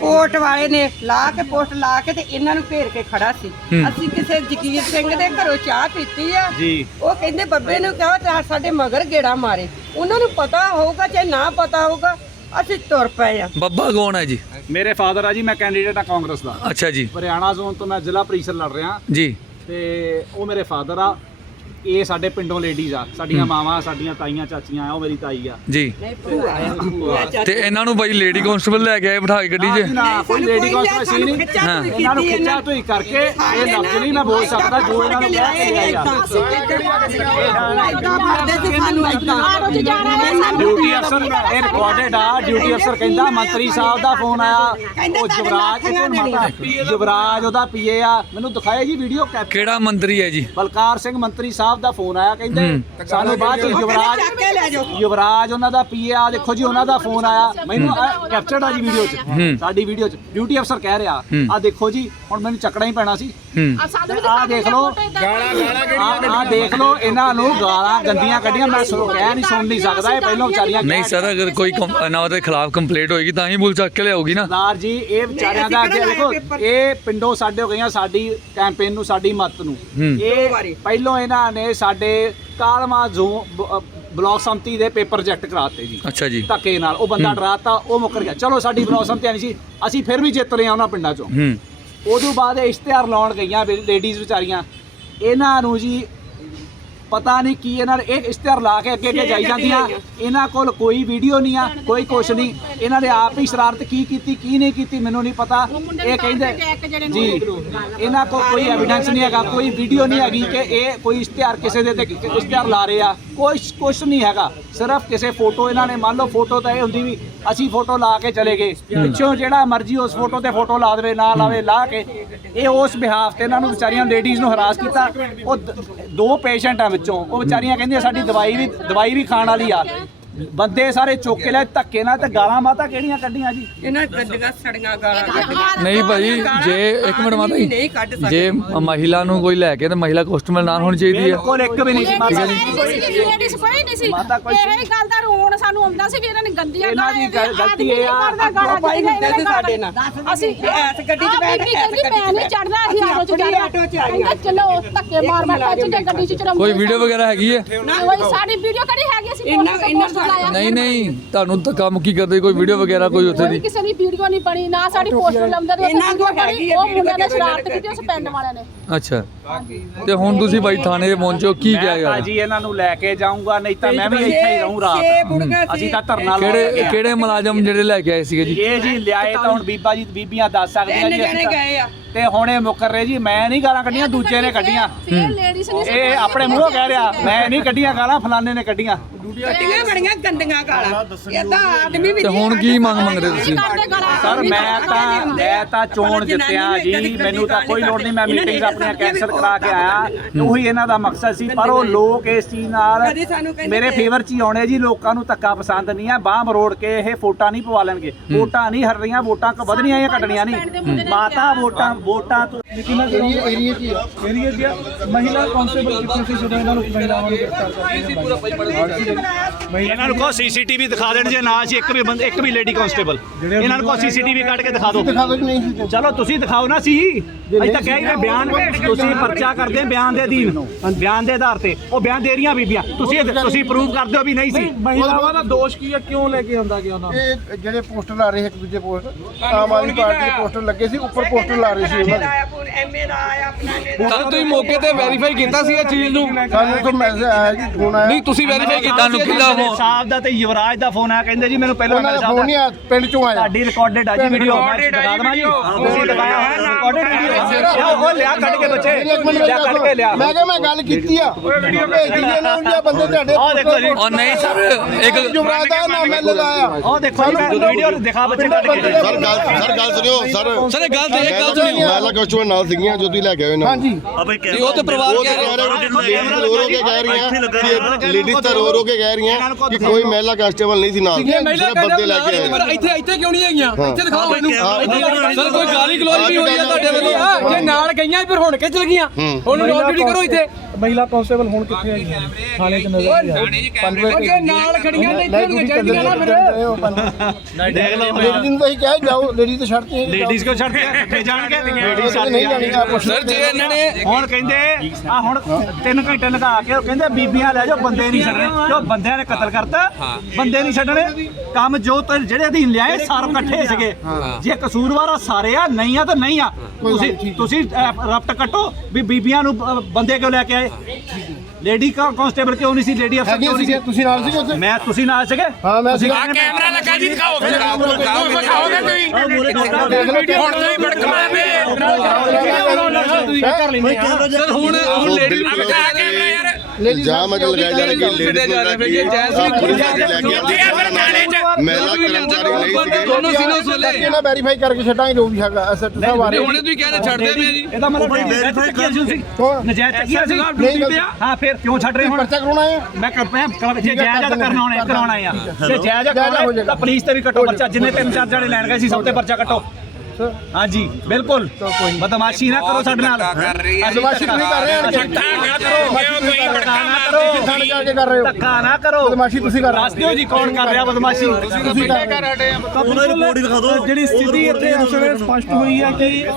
ਕੋਟ ਵਾਲੇ ਨੇ ਲਾ ਕੇ ਪੋਸਟ ਲਾ ਕੇ ਤੇ ਇਹਨਾਂ ਨੂੰ ਘੇਰ ਕੇ ਖੜਾ ਸੀ। ਅਸੀਂ ਕਿਸੇ ਜਗੀਰ ਸਿੰਘ ਦੇ ਘਰੋਂ ਚਾਹ ਪੀਤੀ ਆ। ਜੀ। ਉਹ ਕਹਿੰਦੇ ਬੱਬੇ ਨੂੰ ਕਹੋ ਤੇ ਸਾਡੇ ਮਗਰ ਗੇੜਾ ਮਾਰੇ। ਉਹਨਾਂ ਨੂੰ ਪਤਾ ਹੋਊਗਾ ਚਾਹੇ ਨਾ ਪਤਾ ਹੋਊਗਾ ਅਸੀਂ ਤੁਰ ਪਏ ਆ। ਬੱਬਾ ਕੌਣ ਹੈ ਜੀ? ਮੇਰੇ ਫਾਦਰ ਆ ਜੀ ਮੈਂ ਕੈਂਡੀਡੇਟ ਆ ਕਾਂਗਰਸ ਦਾ। ਅੱਛਾ ਜੀ। ਹਰਿਆਣਾ ਜ਼ੋਨ ਤੋਂ ਮੈਂ ਜ਼ਿਲ੍ਹਾ ਪ੍ਰੀਸ਼ਦ ਲੜ ਰਿਹਾ। ਜੀ। ਤੇ ਉਹ ਮੇਰੇ ਫਾਦਰ ਆ। ਇਹ ਸਾਡੇ ਪਿੰਡੋਂ ਲੇਡੀਜ਼ ਆ ਸਾਡੀਆਂ ਮਾਵਾਂ ਸਾਡੀਆਂ ਤਾਈਆਂ ਚਾਚੀਆਂ ਆ ਉਹ ਮੇਰੀ ਤਾਈ ਆ। ਜੀ। ਤੇ ਇਹਨਾਂ ਨੂੰ ਬਾਈ ਲੇਡੀ ਕਾਂਸਟੇਬਲ ਲੈ ਕੇ ਆਏ ਬਿਠਾ ਕੇ ਗੱਡੀ 'ਚ? ਨਾ ਕੋਈ ਲੇਡੀ ਕਾਂਸਟੇਬਲ ਸੀ ਨਹੀਂ। ਹਾਂ। ਇਹਨਾਂ ਨੂੰ ਖਿੱਚਾ ਤੋਈ ਕਰਕੇ ਇਹ ਲਫ਼ਜ਼ ਨਹੀਂ ਮੈਂ ਬੋਲ ਸਕਦਾ ਜੋ ਇਹਨਾਂ ਨੂੰ ਕਹਿ ਕੇ ਆ ਡਿਊਟੀ ਅਫਸਰ ਇਹ ਰਿਕਾਰਡਡ ਆ ਡਿਊਟੀ ਅਫਸਰ ਕਹਿੰਦਾ ਮੰਤਰੀ ਸਾਹਿਬ ਦਾ ਫੋਨ ਆਇਆ ਉਹ ਯੁਵਰਾਜ ਕਿਤੇ ਮਾਤਾ ਯੁਵਰਾਜ ਉਹਦਾ ਪੀਏ ਆ ਮੈਨੂੰ ਦਿਖਾਇਆ ਜੀ ਵੀਡੀਓ ਕੈਪ ਕਿਹੜਾ ਮੰਤਰੀ ਹੈ ਜੀ? ਬਲਕਾਰ ਸਿੰਘ ਮੰਤਰੀ ਸਾਹਿਬ ਦਾ ਫੋਨ ਆਇਆ ਕਹਿੰਦੇ ਸਾਨੂੰ ਬਾਅਦ ਚ ਯੁਵਰਾਜ ਚੱਕ ਕੇ ਲੈ ਜਾਓ। ਯੁਵਰਾਜ ਉਹਨਾਂ ਦਾ ਪੀਏ ਆ ਦੇਖੋ ਜੀ ਉਹਨਾਂ ਦਾ ਫੋਨ ਆਇਆ। ਮੈਨੂੰ ਕੈਪਚਰਡ ਆ ਜੀ ਵੀਡੀਓ 'ਚ। ਸਾਡੀ ਵੀਡੀਓ 'ਚ। ਡਿਊਟੀ ਅਫਸਰ ਕਹਿ ਰਿਹਾ ਆ ਦੇਖੋ ਜੀ ਹੁਣ ਮੈਨੂੰ ਚੱਕਣਾ ਹੀ ਪੈਣਾ ਸੀ। ਆ ਦੇਖ ਲਓ। ਆ ਦੇਖ ਲਓ ਇਹਨਾਂ ਨੂੰ ਗਾਲਾਂ ਗੰਦੀਆਂ ਕੱਢੀਆਂ। ਮੈਂ ਸੁਣ ਕਹਿ ਨਹੀਂ ਸੁਣ ਨਹੀਂ ਸਕਦਾ ਇਹ ਪਹਿਲਾਂ ਵਿਚਾਰੀਆਂ ਨਹੀਂ ਸਰ ਅਗਰ ਕੋਈ ਇਹਨਾਂ ਦੇ ਖਿਲਾਫ ਕੰਪਲੇਂਟ ਹੋਏਗੀ ਤਾਂ ਹੀ ਬੁਲ ਚੱਕ ਕੇ ਲਿਆਉਗੀ ਨਾ। ਸਰਦਾਰ ਜੀ ਇਹ ਵਿਚਾਰਿਆਂ ਦਾ ਅੱਗੇ ਦੇਖੋ ਇਹ ਪਿੰਡੋਂ ਸਾਡੇ ਹੋ ਗਈਆਂ ਸਾਡੀ ਕੈਂਪੇਨ ਨੂੰ ਸਾਡੀ ਮਤ ਨੂੰ। ਇਹ ਪਹਿਲੋਂ ਇਹਨਾਂ ਨੇ ਸਾਡੇ ਕਾਲਮਾ ਜ਼ੋ ਬਲਾਕ ਸੰਮਤੀ ਦੇ ਪੇਪਰ ਰਿਜੈਕਟ ਕਰਾਤੇ ਜੀ। ਅੱਛਾ ਜੀ। ਧੱਕੇ ਨਾਲ ਉਹ ਬੰਦਾ ਡਰਾਤਾ ਉਹ ਮੁੱਕਰ ਗਿਆ। ਚਲੋ ਸਾਡੀ ਬਲਾਕ ਸੰਮਤੀ ਨਹੀਂ ਸੀ ਅਸੀਂ ਫਿਰ ਵੀ ਜਿੱਤ ਰਹੇ ਹਾਂ ਉਹਨਾਂ ਪਿੰਡਾਂ ਚੋਂ। ਹੂੰ। ਉਦੋਂ ਬਾਅਦ ਇਹ ਇਸ਼ਤਿਹਾਰ ਲਾਉਣ ਗਈਆਂ ਲੇਡੀਜ਼ ਵਿਚਾਰੀਆਂ। ਇਹਨਾਂ ਨੂੰ ਜੀ ਪਤਾ ਨਹੀਂ ਕੀ ਇਹਨਾਂ ਨੇ ਇਹ ਇਸ਼ਤਿਹਾਰ ਲਾ ਕੇ ਅੱਗੇ ਅੱਗੇ ਜਾਈ ਜਾਂਦੀਆਂ। ਇਹਨਾਂ ਕੋਲ ਕੋਈ ਵੀਡੀਓ ਨਹੀਂ ਆ ਕੋਈ ਕੁਛ ਨਹੀਂ। ਇਹਨਾਂ ਨੇ ਆਪ ਹੀ ਸ਼ਰਾਰਤ ਕੀ ਕੀਤੀ ਕੀ ਨਹੀਂ ਕੀਤੀ ਮੈਨੂੰ ਨਹੀਂ ਪਤਾ। ਇਹ ਕਹਿੰਦੇ ਜੀ ਇਹਨਾਂ ਕੋਲ ਕੋਈ ਐਵੀਡੈਂਸ ਨਹੀਂ ਹੈਗਾ ਕੋਈ ਵੀਡੀਓ ਨਹੀਂ ਹੈਗੀ ਕਿ ਇਹ ਕੋਈ ਇਸ਼ਤਿਹਾਰ ਕਿਸੇ ਦੇ ਤੇ ਇਸ਼ਤਿਹਾਰ ਲਾ ਰਹੇ ਆ। ਕੋਈ ਕੁਛ ਨਹੀਂ ਹੈਗਾ। ਸਿਰਫ ਕਿਸੇ ਫੋਟੋ ਇਹਨਾਂ ਨੇ ਮੰਨ ਲਓ ਫੋਟੋ ਤਾਂ ਇਹ ਹੁੰਦੀ ਵੀ ਅਸੀਂ ਫੋਟੋ ਲਾ ਕੇ ਚਲੇ ਗਏ। ਪਿੱਛੋਂ ਜਿਹੜਾ ਮਰਜ਼ੀ ਉਸ ਫੋਟੋ ਤੇ ਫੋਟੋ ਲਾ ਦੇਵੇ ਨਾ ਲਾਵੇ ਲਾ ਕੇ। ਇਹ ਉਸ ਬਿਹਾਫ ਤੇ ਇਹਨਾਂ ਨੂੰ ਵਿਚਾਰੀਆਂ ਲੇਡੀਜ਼ ਨੂੰ ਹਰਾਸ ਕੀਤਾ। ਉਹ ਦ- ਦੋ ਪੇਸ਼ੈਂਟ ਆ ਵਿੱਚੋਂ। ਉਹ ਵਿਚਾਰੀਆਂ ਕਹਿੰਦੀਆਂ ਸਾਡੀ ਦਵਾਈ ਵੀ ਦਵਾਈ ਵੀ ਖਾਣ ਵਾਲੀ ਆ। ਬੰਦੇ ਸਾਰੇ ਚੁੱਕ ਕੇ ਲੈ ਧੱਕੇ ਨਾਲ ਤੇ ਗਾਲਾਂ ਮਾਤਾ ਕਿਹੜੀਆਂ ਕੱਢੀਆਂ ਜੀ? ਇਹਨਾਂ ਗੱਡੀਆਂ ਸੜੀਆਂ ਗਾਲਾਂ ਨਹੀਂ ਭਾਜੀ ਜੇ ਇੱਕ ਮਿੰਟ ਮਾਤਾ ਨਹੀਂ ਕੱਢ ਸਕਦੇ। ਜੇ ਮਹਿਲਾ ਨੂੰ ਕੋਈ ਲੈ ਕੇ ਤੇ ਮਹਿਲਾ ਕਸਟਮਰ ਨਾ ਹੋਣੀ ਚਾਹੀਦੀ ਹੈ ਬਿਲਕੁਲ ਇੱਕ ਵੀ ਨਹੀਂ ਸੀ ਮਾਤਾ ਜੀ। ਲੇਡੀਜ਼ ਕੋਈ ਨਹੀਂ ਸੀ। ਮਾਤਾ ਕੋਈ ਇਹ ਗੱਲ ਦਾ ਰੋਣ ਸਾਨੂੰ ਆਉਂਦਾ ਸੀ ਵੀ ਇਹਨਾਂ ਨੇ ਗੰਦੀਆਂ ਇਹਨਾਂ ਦੀ ਗਾਲਾਂ ਗੱਲ- ਗਲਤੀ ਇਹ ਆ, ਅੱਗੋਂ ਭਾਈ ਹੁੰਦੇ ਸੀ ਸਾਡੇ ਨਾਲ। ਅਸੀਂ ਐਸ ਗੱਡੀ 'ਚ ਬੈਠ, ਐਸ ਗੱਡੀ 'ਚ ਮੈਂ ਨਹੀਂ ਚੜਦਾ ਅਸੀਂ ਅਸੀਂ ਆਟੋ 'ਚ ਆਪਣੀ ਚੜ੍ਹਦੇ। ਆਟੋ 'ਚ ਆਈਆਂ। ਕਹਿੰਦੇ ਚਲੋ ਧੱਕੇ ਮਾਰ ਮਾਰ ਕੇ ਤੇ ਗੱਡੀ 'ਚ ਚੜਾਉਂਦੇ ਕੋਈ ਵੀਡੀਓ ਵਗੈਰਾ ਹੈਗੀ ਹੈ ਕੋਈ ਸਾਡੀ ਵੀਡੀਓ ਕਿਹੜੀ ਹੈਗੀ ਅਸੀਂ ਇੰਨਾ ਪੋਸਟ ਲਾਇਆ ਨਹੀਂ ਨਹੀਂ ਤੁਹਾਨੂੰ ਧੱਕਾ ਮੁੱਕੀ ਕਰਦੇ ਕੋਈ ਵੀਡੀਓ ਵਗੈਰਾ ਕੋਈ ਉੱਥੇ ਕੋਈ ਦੀ। ਕਿਸੇ ਦੀ ਵੀਡੀਓ ਨਹੀਂ ਬਣੀ ਨਾ ਸਾਡੀ ਪੋਸਟਰ ਲਾਉਂਦੇ ਤੇ ਇਹਨਾਂ ਕੋਲ ਹੈਗੀ ਆ ਉਹ ਮੁੰਡਿਆਂ ਨੇ ਸ਼ਰਾਰਤ ਕੀਤੀ ਉਸ ਪਿੰਡ ਵਾਲਿਆਂ ਨੇ। ਅੱਛਾ। ਤੇ ਹੁਣ ਤੁਸੀਂ ਬਾਈ ਥਾਣੇ ਦੇ ਪਹੁੰਚੋ ਕੀ ਕਿਹਾ ਮੈਂ ਯਾਰ ਭਾਜੀ ਇਹਨਾਂ ਨੂੰ ਲੈ ਕੇ ਜਾਊਂਗਾ ਨਹੀਂ ਤਾਂ ਮੈਂ ਵੀ ਇੱਥੇ ਹੀ ਰਹੂੰ ਰਾਤ। ਸੀ। ਅਸੀਂ ਤਾਂ ਧਰਨਾ ਲਾ ਕਿਹੜੇ ਕਿਹੜੇ ਮੁਲਾਜ਼ਮ ਜਿਹੜੇ ਲੈ ਕੇ ਆਏ ਸੀਗੇ ਜੀ? ਇਹ ਜੀ ਲਿਆਏ ਤਾਂ ਹੁਣ ਬੀਬਾ ਜੀ ਬੀਬੀਆਂ ਦੱਸ ਸਕਦੀਆਂ ਤਿੰਨ ਜੀ ਅਸੀਂ ਤਾਂ- ਗਏ ਆ। ਤੇ ਹੁਣ ਇਹ ਮੁੱਕਰ ਰਹੇ ਜੀ ਮੈਂ ਨਹੀਂ ਗਾਲਾਂ ਕੱਢੀਆਂ ਦੂਜੇ ਨੇ ਕੱਢੀਆਂ। ਫਿਰ ਲੇਡੀਜ਼ ਨਹੀਂ ਇਹ ਆਪਣੇ ਮੂੰਹੋਂ ਕਹਿ ਰਿਹਾ ਮੈਂ ਨਹੀਂ ਕੱਢੀਆਂ ਗਾਲਾਂ ਫਲਾਣੇ ਨੇ ਕੱਢੀਆਂ। ਗੱਡੀਆਂ ਬੜੀਆਂ ਗੰਦੀਆਂ ਗਾਲਾਂ। ਏਦਾਂ ਆਦਮੀ ਵੀ ਤੇ ਹੁਣ ਕੀ ਮੰਗ ਮੰਗਦੇ ਤੁਸੀਂ? ਕਰਦੇ ਗਾਲਾਂ ਸਰ ਮੈਂ ਤਾਂ ਮੈਂ ਤਾਂ ਚੋਣ ਜਿੱਤਿਆ ਜੀ ਮੈਨੂੰ ਤਾਂ ਕੋਈ ਲੋੜ ਨਹੀਂ ਮੈਂ ਮੀਟਿੰਗਸ ਆਪਣੀਆਂ ਕੈਂਸਲ ਕਰਾ ਕੇ ਆਇਆ ਉਹੀ ਇਹਨਾਂ ਦਾ ਮਕਸਦ ਸੀ। ਪਰ ਉਹ ਲੋਕ ਇਸ ਚੀਜ਼ ਨਾਲ ਮੇਰੇ ਫੇਵਰ ਚ ਹੀ ਆਉਣੇ ਜੀ ਲੋਕਾਂ ਨੂੰ ਧੱਕਾ ਪਸੰਦ ਨਹੀਂ ਹੈ ਬਾਹ ਮਰੋੜ ਕੇ ਇਹ ਵੋਟਾਂ ਨਹੀਂ ਪਵਾ ਲੈਣਗੇ। ਵੋਟਾਂ ਨਹੀਂ ਹਟ ਰਹੀਆਂ ਵੋਟਾਂ ਕ ਵਧਣੀਆਂ ਜਾਂ ਘਟਣੀਆਂ ਨਹੀਂ। ਮਾਤਾ ਵੋਟਾਂ ਵੋਟਾਂ ਤੋਂ ਏਰੀਆ ਏਰੀਆ ਕੀ ਆ ਏਰੀਆ ਦੀ ਮਹਿਲਾ ਕਾਂਸਟੇਬਲ ਕਿੱਥੇ ਸੀ ਜਦੋਂ ਇਹਨਾਂ ਨੂੰ ਮਹਿਲਾਵਾਂ ਨੂੰ ਗ੍ਰਿਫਤਾਰ ਇਹਨਾਂ ਨੂੰ ਕੋ ਸੀਸੀਟੀਵੀ ਦਿਖਾ ਦੇਣ ਜੇ ਨਾ ਸੀ ਇੱਕ ਵੀ ਬੰਦ ਇੱਕ ਵੀ ਲੇਡੀ ਕਾਂਸਟੇਬਲ ਇਹਨਾਂ ਨੂੰ ਕੋ ਸੀਸੀਟੀਵੀ ਕੱਢ ਕੇ ਦਿਖਾ ਦਿਓ। ਦਿਖਾ ਦੋ ਨਹੀਂ ਸੀ ਚਲੋ ਤੁਸੀਂ ਦਿਖਾਓ ਨਾ ਸੀ। ਅਸੀਂ ਤਾਂ ਕਹਿ ਰਹੇ ਬਿਆਨ ਤੁਸੀਂ ਪਰਚਾ ਕਰਦੇ ਬਿਆਨ ਦੇ ਅਧੀਨ। ਬਿਆਨ ਦੇ ਆਧਾਰ ਤੇ। ਉਹ ਬਿਆਨ ਦੇ ਰਹੀਆਂ ਬੀਬੀਆਂ। ਤੁਸੀਂ ਤੁਸੀਂ ਪ੍ਰੂਵ ਕਰਦੇ ਹੋ ਵੀ ਨਹੀਂ ਸੀ। ਮਹਿਲਾਵਾਂ ਦਾ ਦੋਸ਼ ਕੀ ਹੈ? ਕਿਉਂ ਲੈ ਕੇ ਆਉਂਦਾ ਗਿਆ ਉਹਨਾਂ ਇਹ ਜਿਹੜੇ ਪੋਸਟਰ ਲਾ ਰਹੇ ਇੱਕ ਦੂਜੇ ਪੋਸਟਰ ਆਮ ਆਦਮੀ ਪਾਰਟੀ ਦੇ ਪੋਸਟਰ ਲੱਗੇ ਸੀ ਉੱਪਰ ਪੋਸਟਰ ਲਾ ਰਹੇ ਸੀ ਉਹਨਾਂ ਦੇ। ਐਮਏ ਦਾ ਆਇਆ ਆਪਣਾ ਤਾਂ ਤੁਸੀਂ ਮੌਕੇ ਤੇ ਵੈਰੀਫਾਈ ਕੀਤਾ ਸੀ ਇਹ ਚੀਜ਼ ਨੂੰ? ਸਾਨੂੰ ਤੋਂ ਮੈਸੇਜ ਆਇਆ ਜੀ ਫੋਨ ਆਇਆ। ਨਹੀਂ ਤੁਸੀਂ ਵੈਰੀਫਾਈ ਕੀਤਾ ਤੁਹਾਨੂੰ ਕਿਹਦਾ ਫੋਨ ਸਾਹਿਬ ਦਾ ਤੇ ਯੁਵਰਾਜ ਦਾ ਫੋਨ ਆ ਕਹਿੰਦੇ ਜੀ ਮੈਨੂੰ ਪਹਿਲਾਂ ਉਹਨਾਂ ਦਾ ਫੋਨ ਨਹੀਂ ਆਇਆ ਪਿੰਡ ਚੋਂ ਆਇਆ। ਤੁਹਾਡੀ ਰਿਕਾਰਡਡ ਆ ਜੀ ਵੀਡੀਓ ਮੈਂ ਦਿਖਾ ਦਵਾਂ ਜੀ ਤੁਸੀਂ ਦਿਖਾਇਆ ਹੋਇਆ ਰਿਕਾਰਡਡ ਵੀਡੀਓ ਉਹ ਲਿਆ ਕੱਢ ਕੇ ਬੱਚੇ ਇੱਕ ਲਿਆ ਕੱਢ ਕੇ ਲਿਆ। ਮੈਂ ਕਿਹਾ ਮੈਂ ਗੱਲ ਕੀਤੀ ਆ। ਵੀਡੀਓ ਭੇਜ ਇਹਨਾਂ ਨੂੰ ਜੇ ਬੰਦੇ ਤੁਹਾਡੇ ਆਹ ਦੇਖੋ ਜੀ। ਉਹ ਨਹੀਂ ਸਰ ਇੱਕ ਜੁਮਰਾਜ ਦਾ ਨਾਮ ਮੈਂ ਲਾਇਆ ਉਹ ਦੇਖੋ ਜੀ ਮੈਂ ਵੀਡੀਓ ਦਿਖਾ ਬੱਚੇ ਕੱਢ ਕੇ ਸਰ ਗੱਲ ਸਰ ਗੱਲ ਸੁਣਿਓ ਸਰ। ਸਰ ਇਹ ਗੱਲ ਤੇ ਇਹ ਗੱਲ ਸੁਣਿਓ। ਮਹਿਲਾ ਕਸਟਮਰ ਨਾਲ ਸੀਗੀਆਂ ਜੋ ਤੁਸੀਂ ਲੈ ਕੇ ਆਏ ਨਾ। ਹਾਂਜੀ। ਉਹ ਤੇ ਪਰਿਵਾਰ ਉਹ ਕਹਿ ਤਾਂ ਰਿਹਾ। ਰਹੇ ਲੇਡੀਜ਼ ਰੋ ਰੋ ਕੇ ਕਹਿ ਰਹੀਆਂ ਲੇਡੀਜ਼ ਤਾਂ ਰੋ ਰੋ ਕੇ ਕਹਿ ਰਹੀਆਂ ਕਿ ਕੋਈ ਮਹਿਲਾ ਕਨਸਟੇਬਲ ਨਹੀਂ ਸੀ ਨਾਲ। ਸਿਰਫ ਬੰਦੇ ਲੈ ਕੇ ਆਏ। ਪਰ ਇੱਥੇ ਇੱਥੇ ਕਿਉਂ ਨਹੀਂ ਹੈਗੀਆਂ? ਇੱਥੇ ਦਿਖਾਓ ਮੈਨੂੰ। ਸਰ ਕੋਈ ਗਾਲੀ ਗਲੋਚ ਵੀ ਹੋਈ ਆ ਤੁਹਾਡੇ ਵੱਲੋਂ? ਜੇ ਨਾਲ ਗਈਆਂ ਫਿਰ ਹੁਣ ਕਿ ਚਲ ਗਈਆਂ ਹੁਣ ਨੋਟ ਡਿਊਟੀ ਕਰੋ ਇੱਥੇ। ਮਹਿਲਾ ਕਾਂਸਟੇਬਲ ਹੁਣ ਕਿੱਥੇ ਹੈਗੀਆਂ ਥਾਣੇ 'ਚ ਨਜ਼ਰ ਨਹੀਂ ਅੱਗੇ ਨਾਲ ਖੜੀਆਂ ਨੇ ਇੱਥੇ ਹੋਣੀਆਂ ਚਾਹੀਦੀਆਂ ਨਾ ਫਿਰ। ਦੇਖ ਲਓ ਲੇਡੀਜ਼ ਨੂੰ ਤਾਂ ਹੀ ਕਿਹਾ ਜਾਓ ਲੇਡੀਜ਼ ਤਾਂ ਛੱਡਤੀ ਲੇਡੀਜ਼ ਕੋ ਛੱਡ ਕੇ ਕਿੱਥੇ ਜਾਣਗੇ ਲੇਡੀਜ਼ ਨਹੀਂ ਜਾਣੀਆਂ ਸਰ ਜੇ ਇਹਨਾਂ ਨੇ ਹੁਣ ਕਹਿੰਦੇ ਆ ਹੁਣ 3 ਘੰਟੇ ਲਗਾ ਕੇ ਉਹ ਕਹਿੰਦੇ ਬੀਬੀਆਂ ਲੈ ਜਾਓ ਬੰਦੇ ਨਹੀਂ ਛੱਡਣੇ। ਕਿਉਂ ਬੰਦਿਆਂ ਨੇ ਕਤਲ ਕਰਤਾ ਬੰਦੇ ਨਹੀਂ ਛੱਡਣੇ। ਕੰਮ ਜੋ ਤੇ ਜਿਹੜੇ ਅਧੀਨ ਲਿਆਏ ਸਾਰੇ ਇਕੱਠੇ ਸੀਗੇ। ਜੇ ਕਸੂਰਵਾਰ ਆ ਸਾਰੇ ਆ ਨਹੀਂ ਆ ਤਾਂ ਨਹੀਂ ਆ। ਤੁਸੀਂ ਤੁਸੀਂ ਰਫਟ ਕੱਟੋ ਵੀ ਬੀਬੀਆਂ ਨੂੰ ਬੰਦੇ ਕਿਉਂ ਲੈ ਕੇ ਆਏ? ਲੇਡੀ ਕਾਂਸਟੇਬਲ ਕਿਉਂ ਨਹੀਂ ਸੀ? ਲੇਡੀ ਅਫਸਰ ਕਿਉਂ ਨਹੀਂ ਸੀ? ਤੁਸੀਂ ਨਾਲ ਸੀਗੇ ਉੱਥੇ? ਮੈਂ ਤੁਸੀਂ ਨਾਲ ਸੀਗੇ? ਹਾਂ ਮੈਂ ਸੀਗਾ। ਕੈਮਰਾ ਲੱਗਾ ਜੀ ਦਿਖਾਓ ਫਿਰ ਦਿਖਾਓਗੇ ਤੁਸੀਂ? ਹੁਣ ਤੁਸੀਂ ਹੁਣ ਹੁਣ ਲੇਡੀ ਨੂੰ ਬਿਠਾ ਕੈਮਰਾ ਯਾਰ। ਇਲਜ਼ਾਮ ਅਗਰ ਲਗਾਇਆ ਜਾ ਰਿਹਾ ਕਿ ਲੇਡੀਜ਼ ਨੂੰ ਲੈ ਕੇ ਮਹਿਲਾ ਕਰਮਚਾਰੀ ਨਹੀਂ ਸੀਗੇ। ਦੋਨੋਂ ਸੀਨੋ ਸੋਲੇ। ਇਹਨਾਂ ਵੈਰੀਫਾਈ ਕਰਕੇ ਛੱਡਾਂਗੇ ਜੋ ਵੀ ਹੈਗਾ ਐਸਐਚ ਸਾਹਿਬ ਆ ਰਹੇ ਹੁਣੇ ਤੁਸੀਂ ਕਹਿ ਰਹੇ ਛੱਡਦੇ ਪਏ ਜੀ। ਇਹਦਾ ਮਤਲਬ ਵੈਰੀਫਾਈ ਕੀਤਾ ਸੀ? ਨਜਾਇਜ਼ ਚੱਕਿਆ ਸੀ ਨਹੀਂ ਗੱਲ- ਹਾਂ ਫਿਰ ਕਿਉਂ ਛੱਡ ਰਹੇ ਹੁਣ? ਪਰਚਾ ਕਰਾਉਣਾ ਹੈ? ਮੈਂ ਕਰ ਪਿਆ ਕਰ- ਜੇ ਹੈ, ਜਾਇਜ਼ ਕਰ ਕਰਨਾ ਹੋਣਾ ਕਰ ਕਰਾਉਣਾ ਆ। ਜੇ ਜਾਇਜ਼ ਹੋ ਕਰਾਉਣਾ ਜਾਏਗਾ। ਤਾਂ ਪੁਲਿਸ ਤੇ ਵੀ ਕੱਟੋ ਪਰਚਾ ਜਿੰਨੇ ਤਿੰਨ ਚਾਰ ਜਣੇ ਲੈਣ ਗਏ ਸੀ ਸਭ ਤੇ ਪਰਚਾ ਕੱਟੋ। ਹਾਂਜੀ ਬਿਲਕੁਲ। ਬਦਮਾਸ਼ੀ ਨਾ ਕਰੋ ਸਾਡੇ ਨਾਲ। ਬਦਮਾਸ਼ੀ ਤੁਸੀਂ ਕਰ ਰਹੇ ਹੋ ਧੱਕਾ ਨਾ ਕਰੋ। ਥਾਣੇ ਜਾ ਕੇ ਕਰ ਰਹੇ ਹੋ? ਧੱਕਾ ਨਾ ਕਰੋ। ਬਦਮਾਸ਼ੀ ਤੁਸੀਂ ਕਰ ਰਹੇ ਦੱਸ ਦਿਓ ਜੀ ਕੌਣ ਕਰ ਰਿਹਾ ਬਦਮਾਸ਼ੀ। ਤੁਸੀਂ ਕਰ ਰਹੇ ਹੋ ਜਿਹੜੀ ਸਥਿਤੀ ਇੱਥੇ ਉਸ ਵੇਲੇ ਸਪਸ਼ਟ ਹੋਈ ਹੈ ਕਿ